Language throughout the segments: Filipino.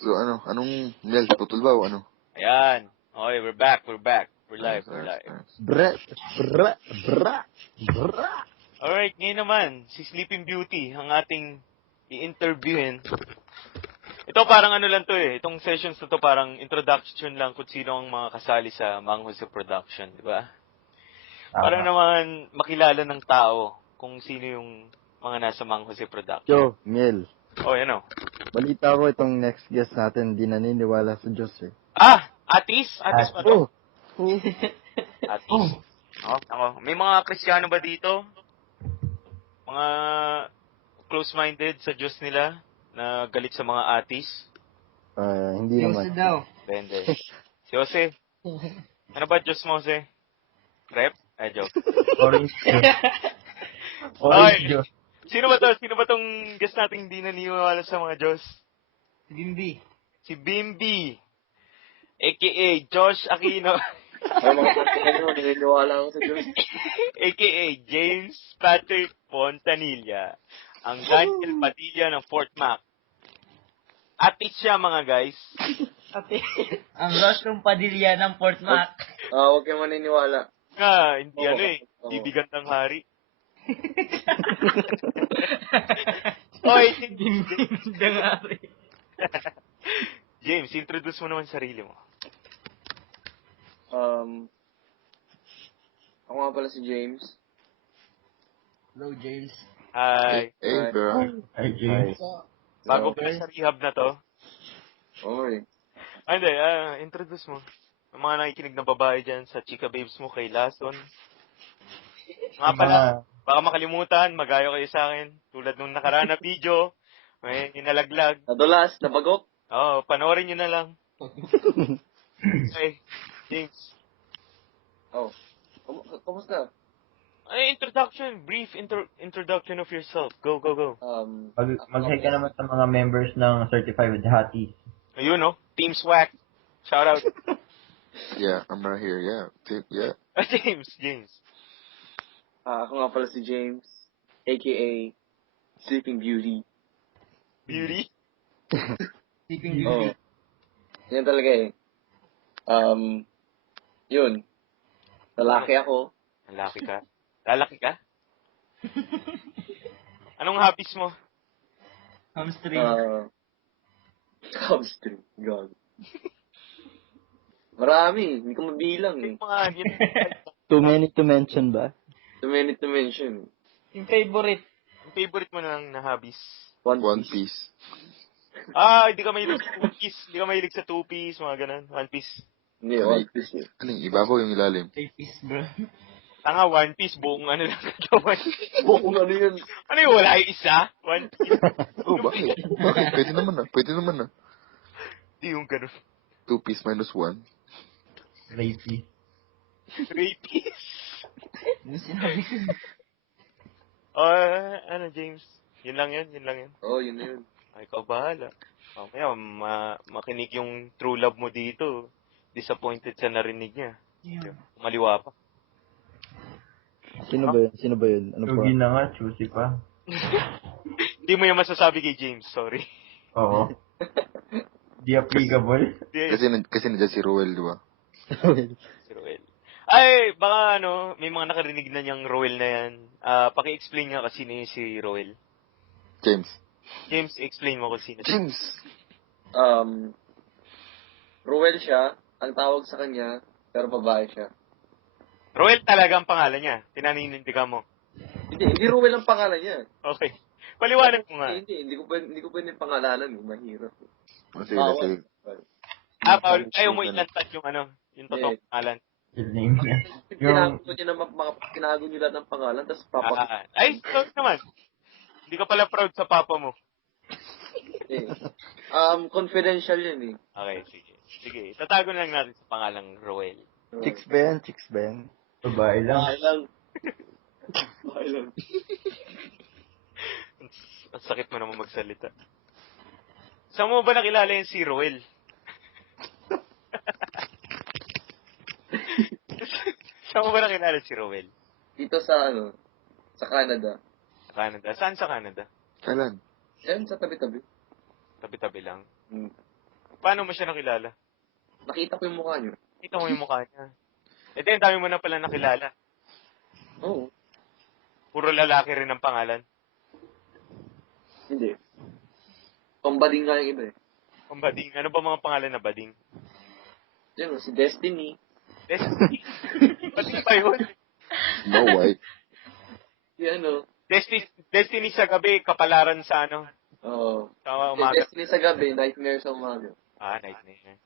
So ano, anong Mel, putol ba o ano? Ayan. Okay, we're back. We're live. Alright, ngayon naman, si Sleeping Beauty, ang ating i-interviewin. Ito parang ano lang to eh. Itong sessions na to parang introduction lang kung sino ang mga kasali sa Mang Jose Production, di ba? Para naman makilala ng tao kung sino yung mga nasa Mang Jose Production. Yo, Miel. Oh, yan o. Balita ko itong next guest natin, di naniniwala sa Diyos eh. Atis? Atis ba to? Oh. Atis. Ako. May mga Kristiyano ba dito? Mga close-minded sa Diyos nila na galit sa mga atis? Hindi naman. Jose daw. Depende. Si Jose. Ano ba Diyos mo, Jose? Rep? Joke. Orange juice. Oy, Orange juice. Sino ba to? Sino ba tong guest nating hindi naniniwala sa mga Diyos? Bimbi. Si Bimbi. A.K.A. Josh Aquino. Ay, mga Pilipino, naniniwala ako sa Diyos. A.K.A. James Patrick Fontanilla. Ang Daniel Padilla ng Fort Mac. Atis siya, mga guys. Ang Rostrum Padilla ng Fort Mac. Huwag kayo maniniwala. Hindi ano eh. Bibigan ng hari. Oy, James, introduce mo naman sarili mo. Ako nga pala si James. Hello, James. Hi. Hey, bro. Hi, James. Bago ka sa rehab na to. Okay. Hindi, introduce mo. Ang mga nakikinig na babae dyan sa Chika Babes mo kay Lason. Nga pala, baka makalimutan, magayo kayo sa akin. Tulad nung nakaraan na video, may inalaglag. Nadulas, nabagok. Panoorin nyo na lang. Okay, James. Kumusta? Introduction, brief introduction of yourself. Go. Mag-hi ka naman sa mga members ng Certified with Hati. Ayun, no? Team Swag. Shout out. Yeah, I'm right here. Yeah. James. Ako nga pala si James, a.k.a. Sleeping Beauty. Beauty? Sleeping Beauty. Yan talaga eh. Yun. Lalaki ako. Lalaki ka? Lalaki ka? Anong hobbies mo? Hamstring. Hamstring. God. Marami. Hindi ko mabilang eh. Too many to mention ba? Too many to mention. Yung favorite. Yung favorite mo na hobbies? One Piece. Hindi ka mahilig sa two-piece. Hindi ka mahilig sa two-piece, mga ganun. One Piece. Hindi, One Piece eh. Ano yung ibabaw yung ilalim? 3 piece, bro. Tanga, One Piece, buong ano lang kagawan. Buong ano yun? Ano yung wala yung isa? One Piece. Bakit? Pwede naman na. Di yung ganun. 2 piece minus 1. Lazy. 3 piece. Yung sinabi ko. James? Yun lang yun? Yun na yun. Ay, ikaw bahala. Mamaya, makinig yung true love mo dito. Disappointed sa narinig niya. Yeah. Maliwa pa. Sino ba yun? Ano pa? Lugi na nga, choosy pa. Hindi mo yung masasabi kay James, sorry. Oo. Di applicable. Kasi nandiyan si Ruel, di ba? Si Roel. Ay, baka may mga nakarinig na niyang Roel na yan. Paki-explain nga kasi sino si Roel. James, explain mo kung sino. James! Ruel siya. Ang tawag sa kanya, pero babae siya. Roel talaga ang pangalan niya. Pinaninindigan mo. Hindi Ruel ang pangalan niya. Okay. Paliwanag mo nga. Hindi ko pwede pangalanan. Mahirap. Sige. Ayaw mo ilantad yung yung totoo pangalan. Yung name niya. Tinago niyo lahat ng pangalan, tapos Sorry naman. Hindi ka pala proud sa papa mo. Confidential yun eh. Okay, sige. Tatago na lang natin sa pangalang Roel. Chicks ba yan? Babae lang. Bahay lang. Ang sakit mo naman magsalita. Saan mo ba nakilala yung si Roel? Saan mo ba nakilala si Roel? Dito sa sa Canada. Sa Canada? Saan sa Canada? Kailan? Yan, sa tabi-tabi. Tabi-tabi lang. Paano mo siya nakilala? Nakita ko yung mukha niyo. Kita mo yung mukha niya. Ito, ang dami mo na pala nakilala. Oo. Puro lalaki rin ang pangalan. Hindi. Pambading nga yung iba eh. Ang bading. Ano ba mga pangalan na bading? Yan, si Destiny. Destiny. Bading pa yun. Snow White. Si ano. Destiny sa gabi, kapalaran sa ano. Oo. Sa Si umaga. Destiny sa gabi, Nightmare sa umaga. Nightmare.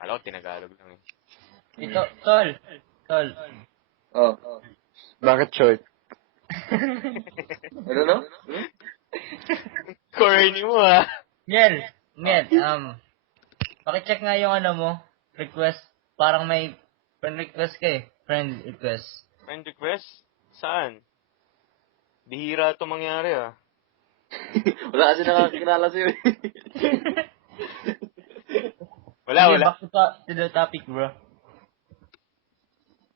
Alam ko, tinagalog lang eh. Ito, tol. Tol. Oh. Bakit short? Ano no? Hmm? Corny mo ah. Miel, pakicheck nga yung ano mo, request. Parang may friend request ka eh. Friend request. Friend request? Saan? Bihira ito mangyari ah. Wala kasi nakakilala sa'yo eh. Wala. Back to the topic, bro.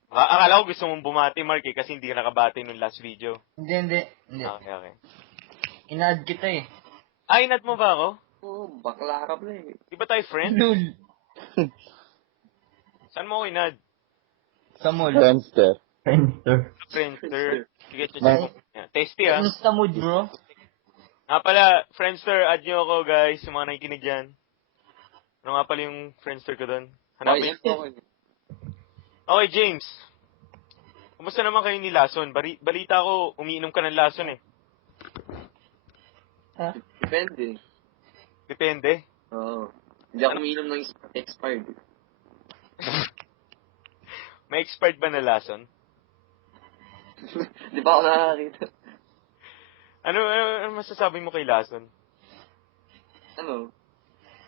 Akala ko gusto mong bumati, Mark, eh, kasi hindi ka nakabati nung last video. Hindi. Okay. Ina-add kita eh. Inad mo ba ako? Oo, bakla ka pala eh. Di ba tayo friend? Lul. Saan mo ako inad? Sa mall. Friendster. Friendster. Friendster. Sige, Nice. Tasty ah. Insta mood, bro. Nga pala, Friendster, add nyo ako guys, yung mga nakikinig dyan. Ano nga pala yung Friendster ko doon? Hanapin. Okay, James. Kumusta naman kayo ni Lason? Balita ko, umiinom ka ng Lason eh. Depende. Depende. Oo. Hindi ako umiinom ng expired. May expired ba na Lason? Di ba ako nakakita? Ano masasabi mo kay Lason? Ano?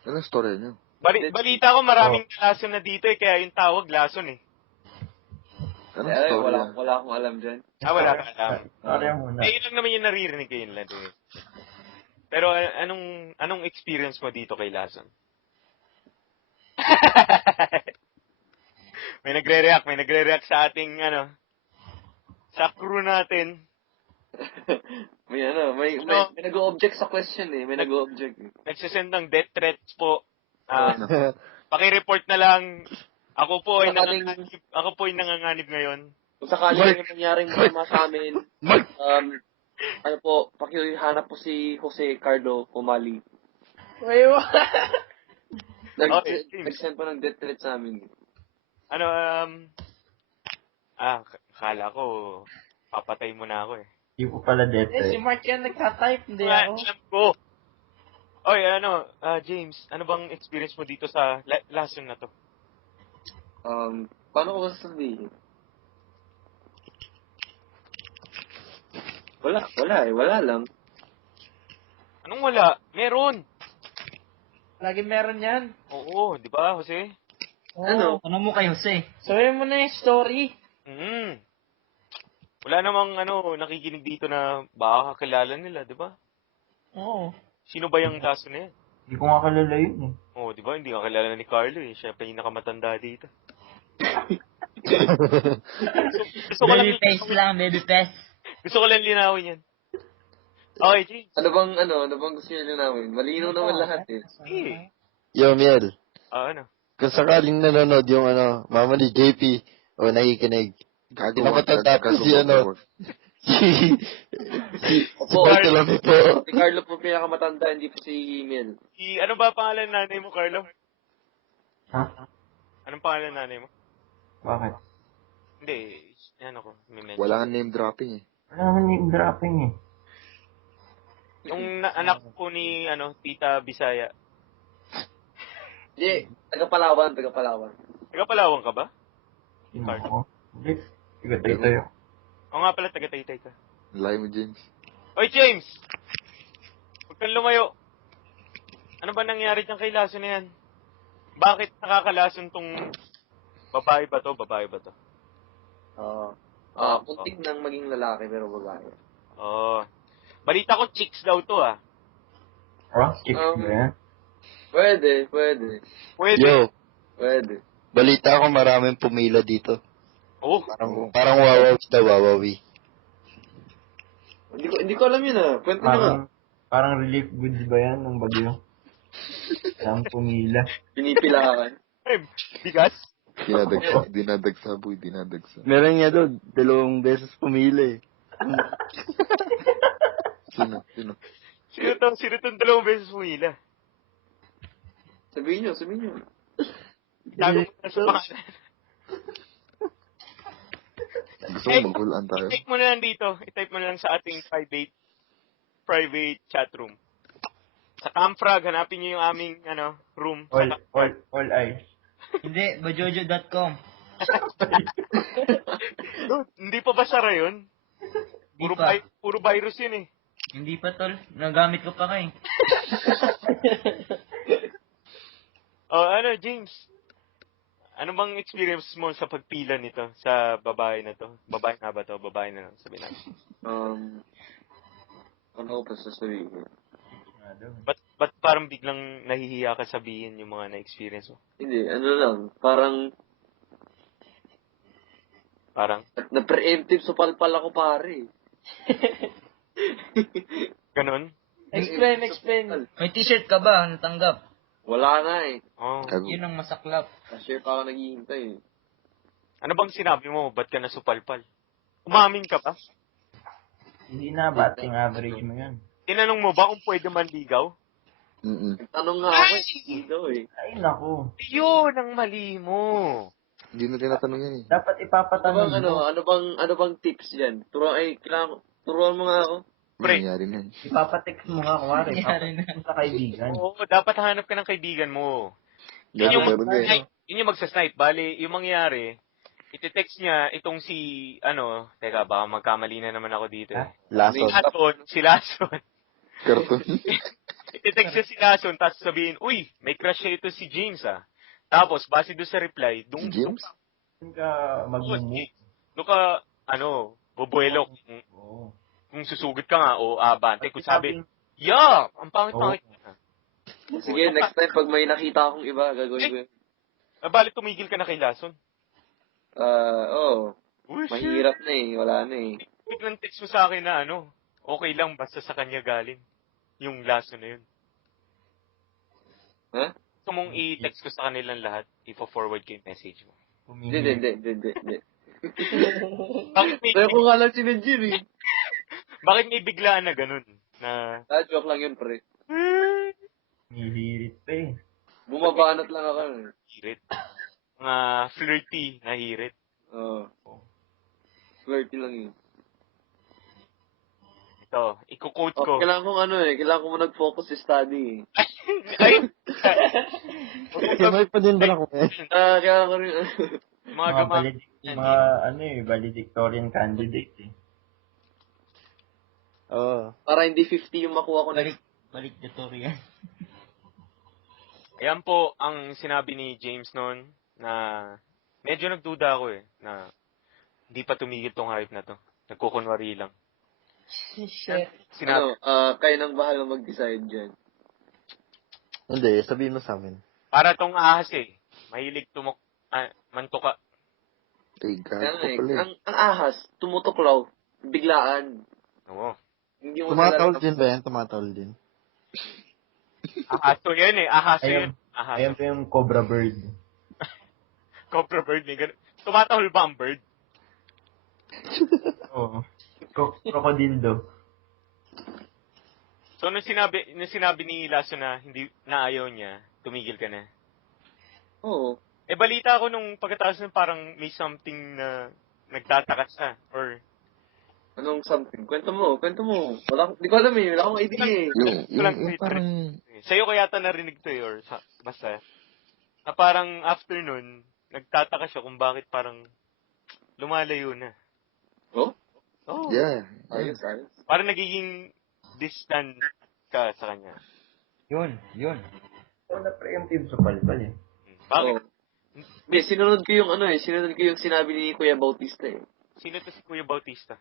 Anong story niyo? Balita ko maraming Lason na dito eh, kaya yung tawag Lason eh. Anong Eh, story niya? wala akong alam dyan. Wala ka alam. Sorry muna. Eh, yun lang naman yung naririnig kayo nila doon. Pero anong experience mo dito kay Lason? may nagre-react sa ating sa crew natin. may nag-o-object sa question eh. May nag-o-object eh. Nagsisend ng death threats po. Paki-report na lang. Ako po ay nanganganib ngayon. Kung sakali may nangyaring masama sa amin, pakihanap po si Jose Carlo Comali. Nag-send po ng death threat sa amin. Akala ko, papatay mo na ako eh. Hindi ko pala death Si eh. Mark yan nagka-type, hindi ako. Alam ko. Oy, James, ano bang experience mo dito sa Lason na to? Paano ko sasabihin? Wala lang. Anong wala? Meron. Lagi meron yan. Oo, di ba, Jose? Ano? Ano mo kay Jose? Sabihin mo na yung story. Wala namang nakikinig dito na baka kakilala nila, di ba? Oo. Sino ba yung Lason na yan? Hindi ko nga kalala yun eh. Oo, di ba? Hindi ka kilala ni Carlo eh. Siya pa yung nakamatanda dito. Gusto ko Baby face lang, baby face. Gusto ko lang linawin yan. Okay, James. Ano bang gusto niyo linawin? Malinaw naman lahat eh. Eh. Yo, Miel. Ano? Kung sakaling nanonood yung mama ni JP o nakikinig, Gago Namatanda po si Opo, Bartolome po. si Carlo po pinakamatanda, hindi po si Mel. Ano ba pangalan ng nanay mo, Carlo? Ha? Anong pangalan ng nanay mo? Bakit? Hindi, may mention. Wala kang name dropping eh. Wala naman yung dropping eh. Yung anak ko ni, Tita Bisaya. Hindi, taga-Palawan. Taga-Palawan ka ba? Sino ako? Hindi. Sige, tayo. Oo nga pala, taga-Taytay ka. Lie mo, James. Oy, James! Huwag kang lumayo. Ano ba nangyari dyan kay Lason na yan? Bakit nakakalason tong babae ba to? Puntik nang maging lalaki pero babae. Balita ko chicks daw to ah. Chicks ba yan? Pwede. Yo, Pwede. balita ko maraming pumila dito. Oh, Parang wawawi. Hindi ko alam yun ah. Kwento naman. Parang relief goods ba yan ng bagyo? Ang pumila. Pinipilahan. Ay, bigas? Dinadagsa, boy. Dinadagsa. Meron nga doon, 2 beses pumili. Sino? Sino tong 2 beses pumila? Sabihin nyo. Tago mo na sa pangalan. Gusto mo maghulaan tayo? I-type mo na lang dito. I-type mo na lang sa ating private chat room. Sa Camfrag, hanapin niyo yung aming room. All eyes. Hindi, bajojo.com. Hindi pa ba sara yun? Hindi pa. Puro virus yun eh. Hindi pa, tol. Nagamit ko pa nga eh. James. Ano bang experience mo sa pagpila nito? Sa babae na to? Babae na ba to? Babae na lang, sabihin natin. Ano ko pa sasabihin? Ba't parang biglang nahihiya ka sabihin yung mga na-experience mo? Hindi, ano lang. Parang, na-preemptive sa palpal ako, pare. Ganon? Explain. May t-shirt ka ba? Natanggap? Wala na eh. Oh. Yun ang masaklap. Cashier pa ako naghihintay eh. Ano bang sinabi mo? Ba't ka nasupalpal? Umamin ka ba? Hindi na, batting average mo yan. Tinanong mo ba kung pwede manligaw? Tanong nga ako eh. Dito eh. Ay, naku. Yun ang mali mo. Hindi na tinatanong yan eh. Dapat ipapatanong mo. Ano bang tips dyan? Turuan mo nga ako. Pre. Nangyari na eh. Ipapatext mo nga, kuwari. Nangyari na. Ipapatext mo sa kaibigan. Oo, dapat hanap ka ng kaibigan mo. Yun yung, Meron nga eh. yun yung magsasnipe. Bali, yung mangyari, iti-text niya itong si, teka, baka magkamali na naman ako dito eh. Lason. Si Lason. Karton. Iti-text niya si Lason, tapos sabihin, uy, may crush siya ito si James ah. Tapos, base doon sa reply, Si James? Doon ka mag-move. doon ka, bubuelo. Oo. Kung susugod ka nga, o abante. Kung sabi, yeah, ang pangit-pangit. Sige, next time pag may nakita akong iba, gagawin ko yun. Bali, tumigil ka na kay Lason. Oo. Uy, Mahirap na eh. Wala na eh. biglang text mo sa akin na okay lang, basta sa kanya galing. Yung Lason na yun. Ha? Gusto mong i-text ko sa kanilang lahat, i-forward ko yung message mo. Hindi. Bakit may, Kaya ko nga lang sinadjir eh. bakit may biglaan na ganun? Na, Joke lang yun, pre. Nihirit pa eh. Bumabanat lang ako. hirit. Mga flirty na hirit. Oo. Flirty lang yun. Ito, iko-quote ko. Kailangan ko kailangan ko mo nag-focus sa study eh. Ay! Sabay pa din ba ako eh? Kailangan ko rin, Mga gama. Valedictorian candidate eh. Oo. para hindi 50 yung makuha ko na. Balik tutorial. Ayan po ang sinabi ni James noon na medyo nagduda ako eh na hindi pa tumigil tong hype na to. Nagkukunwari lang. Shit. Sinabi, Kayo nang bahala mag-decide dyan. Hindi, sabihin mo sa amin. para tong ahas eh. Mahilig mantuka. Ay, Kaya gago nga eh, pala eh. ang ahas, tumutuklaw, biglaan. Oo. Hindi mo Tumatawal nalalaman. din ba yan? Tumatawal din. Ahaso yan eh. Ahaso yan. Ayan pa yung Cobra Bird. Cobra bird may ganun. Tumatahol ba ang bird? Oo. Krokodildo. So, nung sinabi ni Lasso na ayaw niya, tumigil ka na. Oo. Balita ako nung pagkatapos nun parang may something na nagtatakas na. Or, Anong something? Kwento mo. Di ko alam eh, wala akong idea eh. Yung parang... sa'yo ko yata narinig to eh, or basta. Na parang after nun, nagtataka siya kung bakit parang lumalayo na. Oh? Oh. Yeah. Ayos. Parang nagiging distant ka sa kanya. Yun. So, na-preemptive sa palpal eh. Bakit? Oo. Hindi, sinunod ko yung sinabi ni Kuya Bautista eh. Sino to si Kuya Bautista?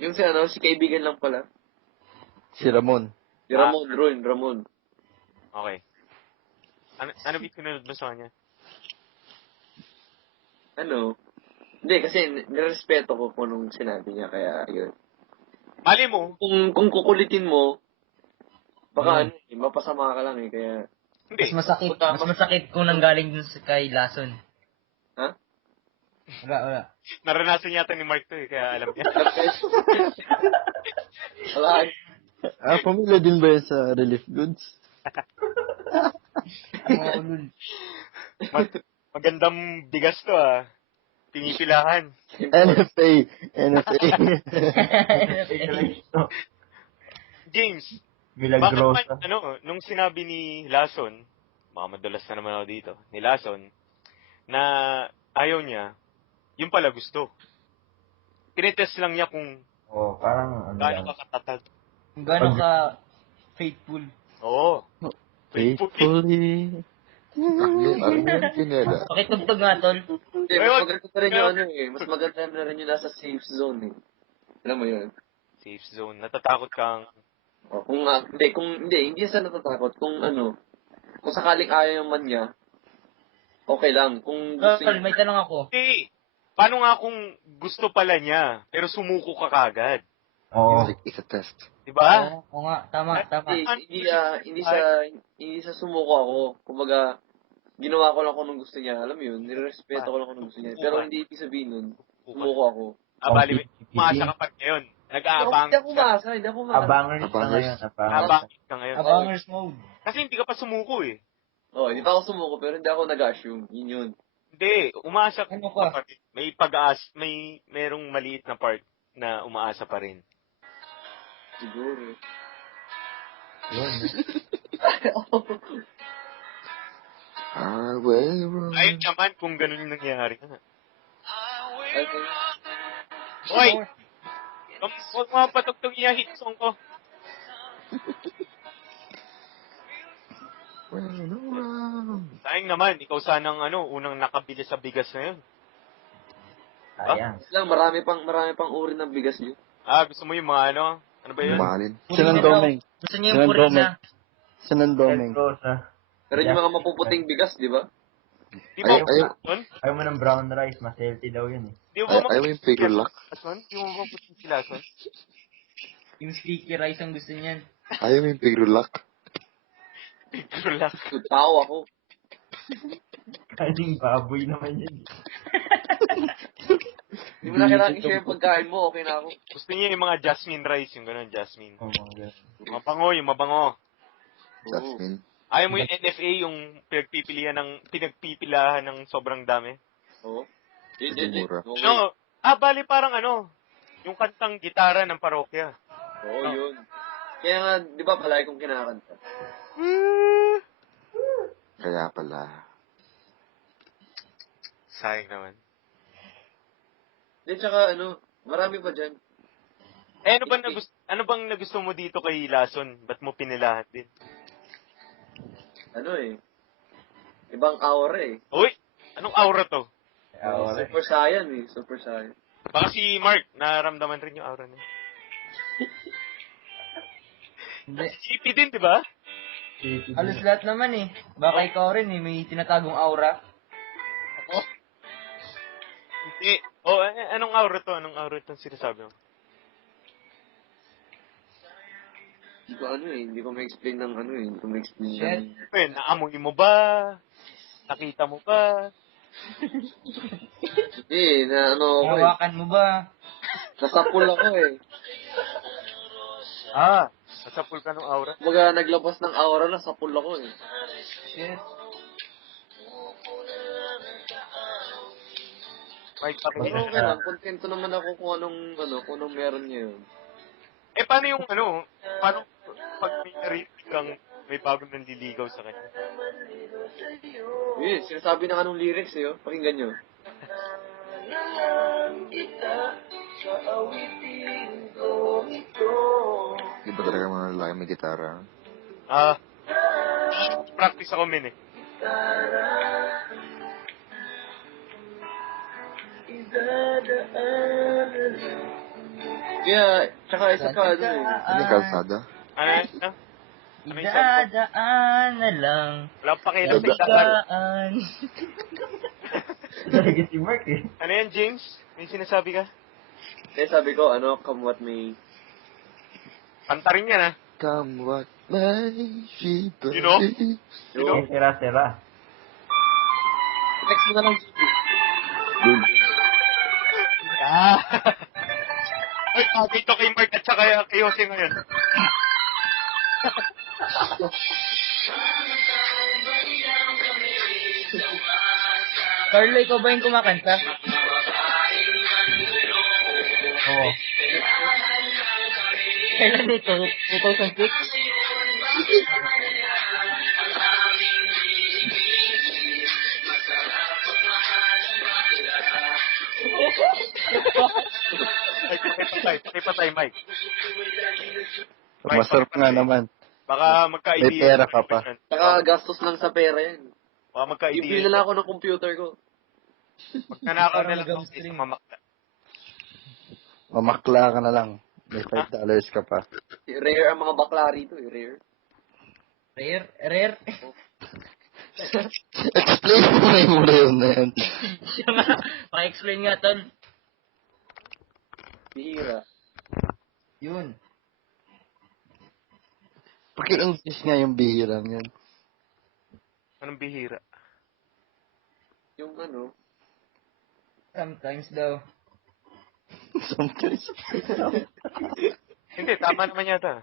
Yung si kaibigan lang pala. Si Ramon. Si Ramon. Okay. Ano ba sinunod mo sa kanya? Hindi, kasi nirespeto ko kung anong sinabi niya, kaya yun. Mali mo, Kung kukulitin mo, Baka mapasama ka lang kaya... Hindi. Mas masakit kung nanggaling dun kay Lason. Ha? Wala. Naranasan yata ni Mark to kaya alam niya. Wala. Pamilya din ba yan sa relief goods? Magandang bigas to Pinipilahan. NFA. James, Milagrosa. bakit nung sinabi ni Lason, baka madalas na naman ako dito, ni Lason, na ayaw niya, yung pala gusto. Tinetest lang niya kung Parang gaano ka katatag. Kung gaano ka faithful. Oo. Faithfully. Armin Pineda. Pakitugtog nga, tol. Hindi, mas maganda pa rin yung mas maganda na rin yung nasa safe zone Alam mo yun? Safe zone. Natatakot kang... Hindi siya natatakot. Kung sakaling ayaw man niya, okay lang. Kung gusto Tol, may tanong ako. Hindi. Paano nga kung gusto pala niya, pero sumuko ka kagad? Oo. It's a test. Diba? Oo nga, tama. Hindi siya sumuko ako. Kumbaga, ginawa ko lang kung anong gusto niya. Alam mo yun, nirespeto ko lang kung anong gusto niya. Pero hindi ibig sabihin nun, sumuko ako. Bali, umasa ka pa ngayon. Nag-aabang Hindi ako umasa. Abangers ka ngayon. Abang ka ngayon. Abangers mode. Kasi hindi ka pa sumuko Hindi pa ako sumuko, pero hindi ako nag-assume. Yun. Hindi, umaasa ka Ano ka? pa rin. Merong maliit na part na umaasa pa rin. Siguro. Yun. Our way road. Ayun naman kung ganun yung nangyayari. Okay. Hoy! Huwag mga patugtog niya hit song ko. When around. Sayang naman, ikaw sanang unang nakabili sa bigas na yun. Sayang. Lang, marami pang uri ng bigas niyo. Gusto mo yung mga ano ba yun? Mahalin. Sinandoming. Gusto niya yung purina. Sinandoming. Milagrosa. Pero yung mga mapuputing bigas, di ba? Di ba Ayaw. yun? Ayaw mo ng brown rice, mas healthy daw yun Di ba Ayaw yung figure lock. Di mo maputin sila son? Yung sticky rice ang gusto niyan. Ayaw yung figure lock. Picture lang. Tao ako. Kaning baboy naman yun. Hindi mo na kailangan i-share yung pagkain mo, okay na ako. Gusto niya yung mga jasmine rice, yung gano'n, jasmine. Oo, mga ganun. Yung mabango. Jasmine. Ayaw mo yung NFA, yung pinagpipilahan ng sobrang dami. Oo. Yun. Mura. Okay. Bali parang yung kantang gitara ng parokya. Oo, yun. Kaya nga, di ba palagi kong kinakanta? Kaya pala. Sayang naman. Di, tsaka marami pa dyan. Ano bang nagusto mo dito kay Lason? Ba't mo pinilahan din? Ibang aura Uy! Anong aura to? Super Saiyan Super Saiyan. Baka si Mark, nararamdaman rin yung aura niya. Hindi. GP din, di ba? Halos lahat naman Baka ikaw rin may tinatagong aura. Hindi. Anong aura to? Anong aura itong sinasabi mo? Hindi ko ma-explain ng hindi ko ma-explain Shit. ng... Naamoy mo ba? Nakita mo ba? Hindi, Hawakan mo ba? Nasapul ako Nasapul ka ng aura? Kumbaga, naglabas ng aura, nasapul ako Shit. Mike, Pero pakinggan. okay lang, kontento naman ako kung anong meron niya yun. Paano yung paano pag may narinig kang may bagong nanliligaw sa kanya? Sinasabi na anong lyrics pakinggan nyo. Di ba talaga mga lalaki may gitara? Practice ako Kaya, tsaka isa pa, Ano yung kalsada? Ano yan? Idadaan na lang. Wala pa kayo Idadaan. Talaga si Mark Ano yan, James? May sinasabi ka? Kaya sabi ko, come what may. Kanta rin yan, Come what My shiba. You know? Yo, Yung sira-sira. text mo na lang. Dun. Ah! Ay, bagay to kay Mark at saka kay Jose ngayon. Carlo, ikaw ba yung kumakanta? Oo. Kailan ito? 2006? Ay, patay, Mike. Masarap nga naman. Baka May magka-idea. pera ka pa. Saka gastos lang sa pera yan. Baka magka-idea. Bibili na lang ako ng computer ko. Magnanakaw na Parang lang ako mag-upstream. sa mamakta. Mamakla ka na lang. May $5 ka pa. Rare ang mga bakla rito eh, rare. Rare? Explain mo na yung muna yun na yan. Siya nga. Paki-explain nga, tol. Bihira. Yun. Paki-English nga yung bihirang yan. Anong bihira? Yung ano, Sometimes daw. Sometimes. Hindi, tama naman yata.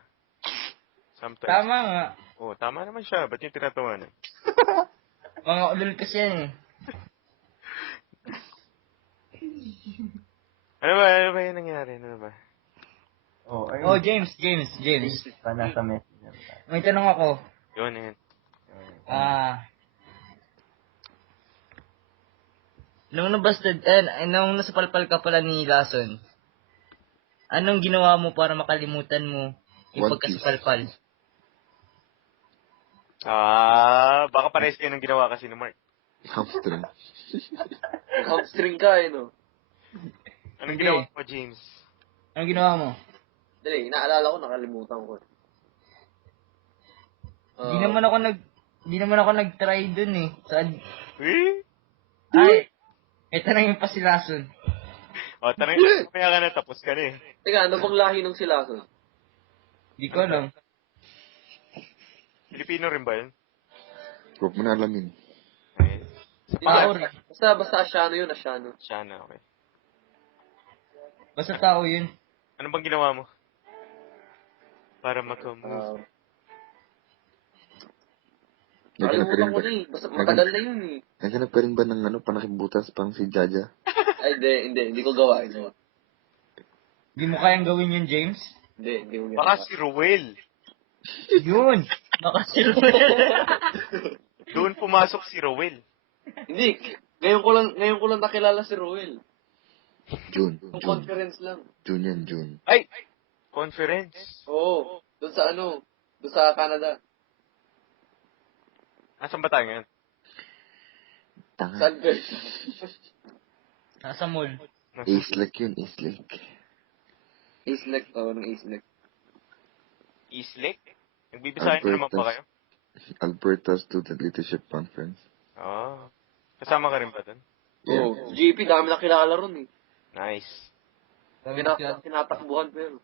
Sometimes. Tama nga. Oo, tama naman siya. Ba't yung tinatawanan? Mga ulul kasi yan eh. Ano ba yung nangyari? Ano ba? Oh, ayun. Oh, James. Pa nasa messenger. May tanong ako. Yun, yun. Nung nung nasa palpal ka pala ni Lason, anong ginawa mo para makalimutan mo yung One Piece. pagkasapalpal? Baka parehas kayo ng ginawa kasi ni Mark. Hamstring. hamstring ka eh, no? Anong Hindi. ginawa mo, James? Anong ginawa mo? Dali, inaalala ko, nakalimutan ko. Di naman ako nag-try dun eh. Eh? Ay, ito na yung pasilason. O, tanong kaya ka na, tapos ka na eh. Teka, ano bang lahi ng silason? Di ko alam. Pilipino rin ba yun? Huwag mo na alamin. Ay, Tao rin. Basta Asiano yun, Asiano. siya na, okay. Basta tao yun. Ano bang ginawa mo? Para maka-move. Naghanap ka rin Nakalimutan ko ba? na eh. Basta matagal na yun eh. Naghanap ka rin ba ng panakibutas pang si Jaja? Ay, hindi ko gawain. Di mo kayang gawin yun, James? Hindi ko Baka gawain. si Ruel. Yun! Nakasilwel. Doon pumasok si Ruel. Hindi, ngayon ko lang nakilala si Roel. June. Yung conference lang. June yan, June. Ay! Conference. Oo, doon sa Canada. Asan ba tayo ngayon? Tanga. Sa Albert. Nasa mall. Islake yun, Islake. Islek, ng Islek. East Lake? Nagbibisahin mo naman ba kayo? Alberta Student Leadership Conference. Kasama ka rin ba doon? Oo, GP, dami na kilala ron eh. Nice. Tinatakbuhan pero.